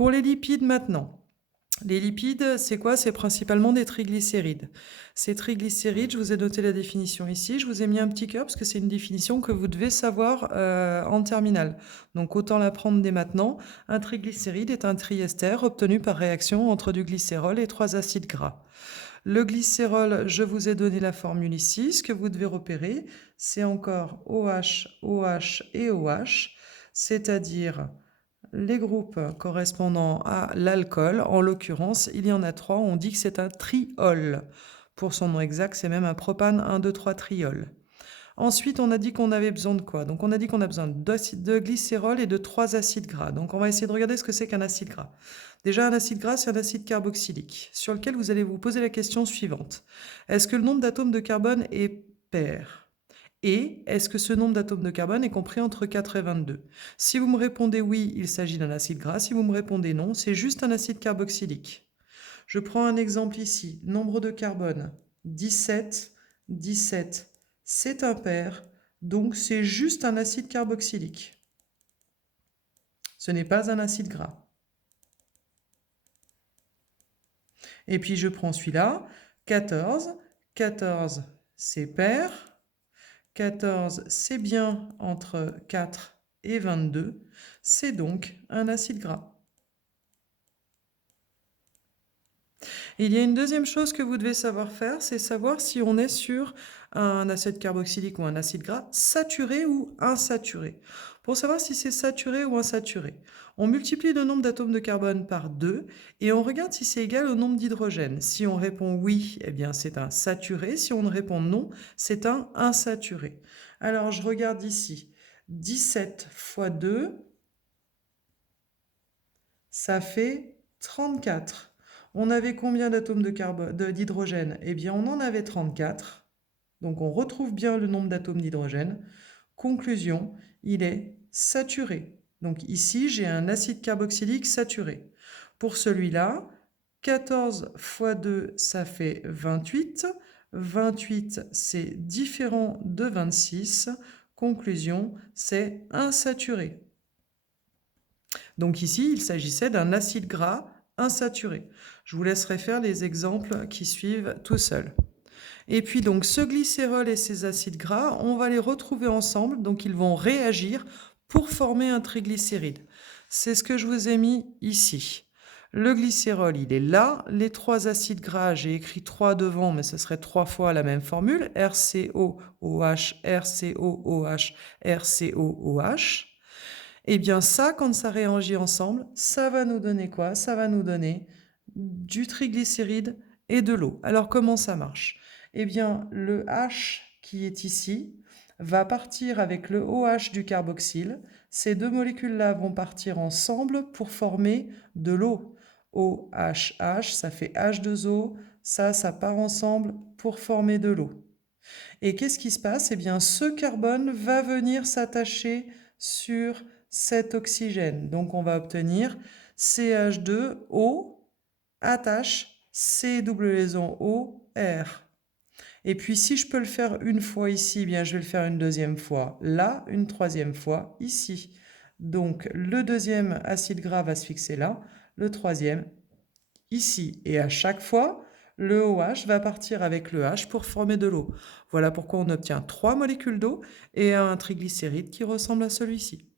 Pour les lipides maintenant. Les lipides, c'est quoi? C'est principalement des triglycérides. Ces triglycérides, je vous ai noté la définition ici, je vous ai mis un petit cœur parce que c'est une définition que vous devez savoir en terminale. Donc autant l'apprendre dès maintenant. Un triglycéride est un triester obtenu par réaction entre du glycérol et trois acides gras. Le glycérol, je vous ai donné la formule ici. Ce que vous devez repérer, c'est encore OH, OH et OH, c'est-à-dire les groupes correspondant à l'alcool. En l'occurrence, il y en a trois. On dit que c'est un triol. Pour son nom exact, c'est même un propane 1, 2, 3 triol. Ensuite, on a dit qu'on avait besoin de quoi? Donc, on a dit qu'on a besoin de glycérol et de trois acides gras. Donc, on va essayer de regarder ce que c'est qu'un acide gras. Déjà, un acide gras, c'est un acide carboxylique, sur lequel vous allez vous poser la question suivante. Est-ce que le nombre d'atomes de carbone est pair? Et est-ce que ce nombre d'atomes de carbone est compris entre 4 et 22? Si vous me répondez oui, il s'agit d'un acide gras. Si vous me répondez non, c'est juste un acide carboxylique. Je prends un exemple ici. Nombre de carbone, 17, 17. C'est impair, donc c'est juste un acide carboxylique. Ce n'est pas un acide gras. Et puis je prends celui-là, 14. 14, c'est pair. 14, c'est bien entre 4 et 22. C'est donc un acide gras. Il y a une deuxième chose que vous devez savoir faire, c'est savoir si on est sur un acide carboxylique ou un acide gras saturé ou insaturé. Pour savoir si c'est saturé ou insaturé, on multiplie le nombre d'atomes de carbone par 2 et on regarde si c'est égal au nombre d'hydrogène. Si on répond oui, eh bien c'est un saturé. Si on répond non, c'est un insaturé. Alors je regarde ici. 17 fois 2, ça fait 34. On avait combien d'atomes d'hydrogène? Eh bien, on en avait 34. Donc, on retrouve bien le nombre d'atomes d'hydrogène. Conclusion, il est saturé. Donc ici, j'ai un acide carboxylique saturé. Pour celui-là, 14 fois 2, ça fait 28. 28, c'est différent de 26. Conclusion, c'est insaturé. Donc ici, il s'agissait d'un acide gras insaturé. Je vous laisserai faire les exemples qui suivent tout seul. Et puis donc ce glycérol et ces acides gras, on va les retrouver ensemble, donc ils vont réagir pour former un triglycéride. C'est ce que je vous ai mis ici. Le glycérol, il est là. Les trois acides gras, j'ai écrit 3 devant, mais ce serait 3 fois la même formule. RCOOH, RCOOH, RCOOH. Eh bien ça, quand ça réagit ensemble, ça va nous donner quoi? Ça va nous donner du triglycéride et de l'eau. Alors comment ça marche? Eh bien le H qui est ici va partir avec le OH du carboxyle. Ces deux molécules-là vont partir ensemble pour former de l'eau. OHH, ça fait H2O, ça part ensemble pour former de l'eau. Et qu'est-ce qui se passe? Eh bien ce carbone va venir s'attacher sur cet oxygène. Donc on va obtenir CH2O attache C double liaison O R. Et puis si je peux le faire une fois ici, eh bien je vais le faire une deuxième fois là, une troisième fois ici. Donc le deuxième acide gras va se fixer là, le troisième ici. Et à chaque fois, le OH va partir avec le H pour former de l'eau. Voilà pourquoi on obtient 3 molécules d'eau et un triglycéride qui ressemble à celui-ci.